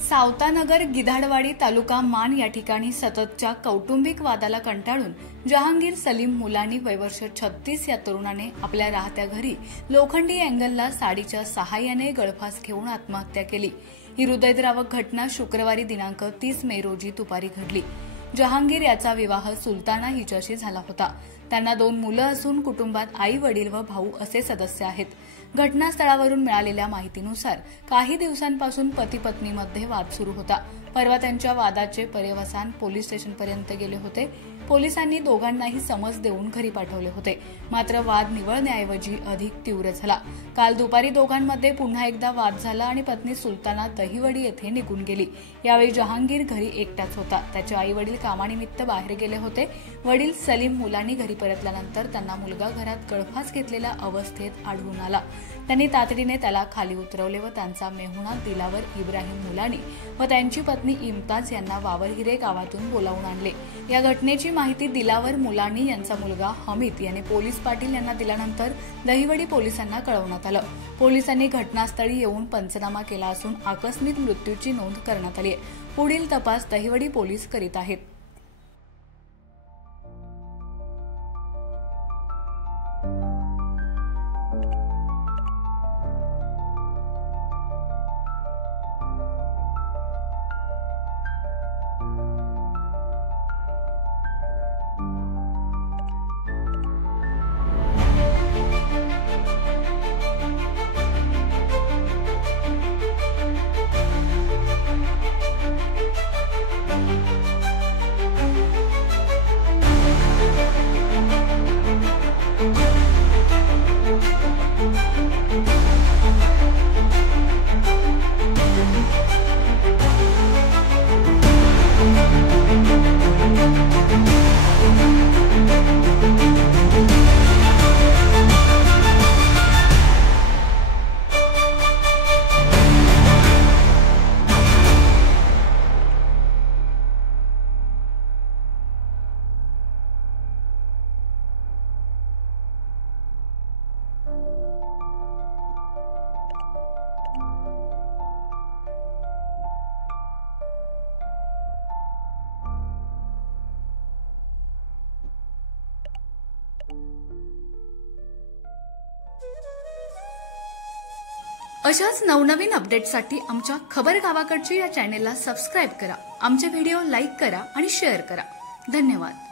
सावतानगर गिधाडवाडी तालुका मान या ठिकाणी सततच्या कौटुंबिक वादाला कंटाळून जहांगीर सलीम मुलानी वयवर्ष 36 या तरुणाने आपल्या राहत्या घरी लोखंडी अँगलला साडीच्या सहाय्याने गळफास घेऊन आत्महत्या केली। ही हृदयद्रावक घटना शुक्रवारी दिनांक 30 मे रोजी दुपारी घडली। जहांगीर याचा विवाह सुलताना हिच्याशी झाला होता। त्यांना 2 मुलं असून कुटुंबात आई वडील व भाऊ असे सदस्य आहेत। घटनास्थळावरून मिळालेल्या माहितीनुसार काही दिवसांपासून पती पत्नीमध्ये वाद सुरू होता। परवा त्यांच्या वादाचे पर्यवसान पोलीस स्टेशनपर्यंत गेले होते। पोलिसांनी दोघांनाही समज देऊन घरी पाठवले होते, मात्र वाद निवळण्याऐवजी अधिक तीव्र झाला। काल दुपारी दोघांमध्ये पुन्हा एकदा वाद झाला आणि पत्नी सुलताना दहिवडी येथे निघून गेली। यावेळी जहांगीर घरी एकटाच होता। त्याचे आई वडील कामानिमित्त बाहेर गेले होते। वडील सलीम मुलानी घरी परतल्यानंतर त्यांना मुलगा घरात गळफास घेतलेल्या अवस्थेत आढळून आला। त्यांनी तातडीने त्याला खाली उतरवले व त्यांचा मेहुणा दिलावर इब्राहिम मुलानी व त्यांची पत्नी इम्ताज यांना वावरहिरे गावातून बोलावून आणले। या घटनेची माहिती दिलावर मुलानी यांचा मुलगा हमीद याने पोलीस पाटील यांना दिल्यानंतर दहिवडी पोलिसांना कळवण्यात आलं। पोलिसांनी घटनास्थळी येऊन पंचनामा केला असून आकस्मिक मृत्यूची नोंद करण्यात आली आहे। पुढील तपास दहिवडी पोलीस करीत आहेत। अशाच नवनवीन अपडेट्ससाठी आमच्या खबर गावाकडची या चॅनेलला सबस्क्राइब करा। आमचे व्हिडिओ लाईक करा आणि शेअर करा। धन्यवाद।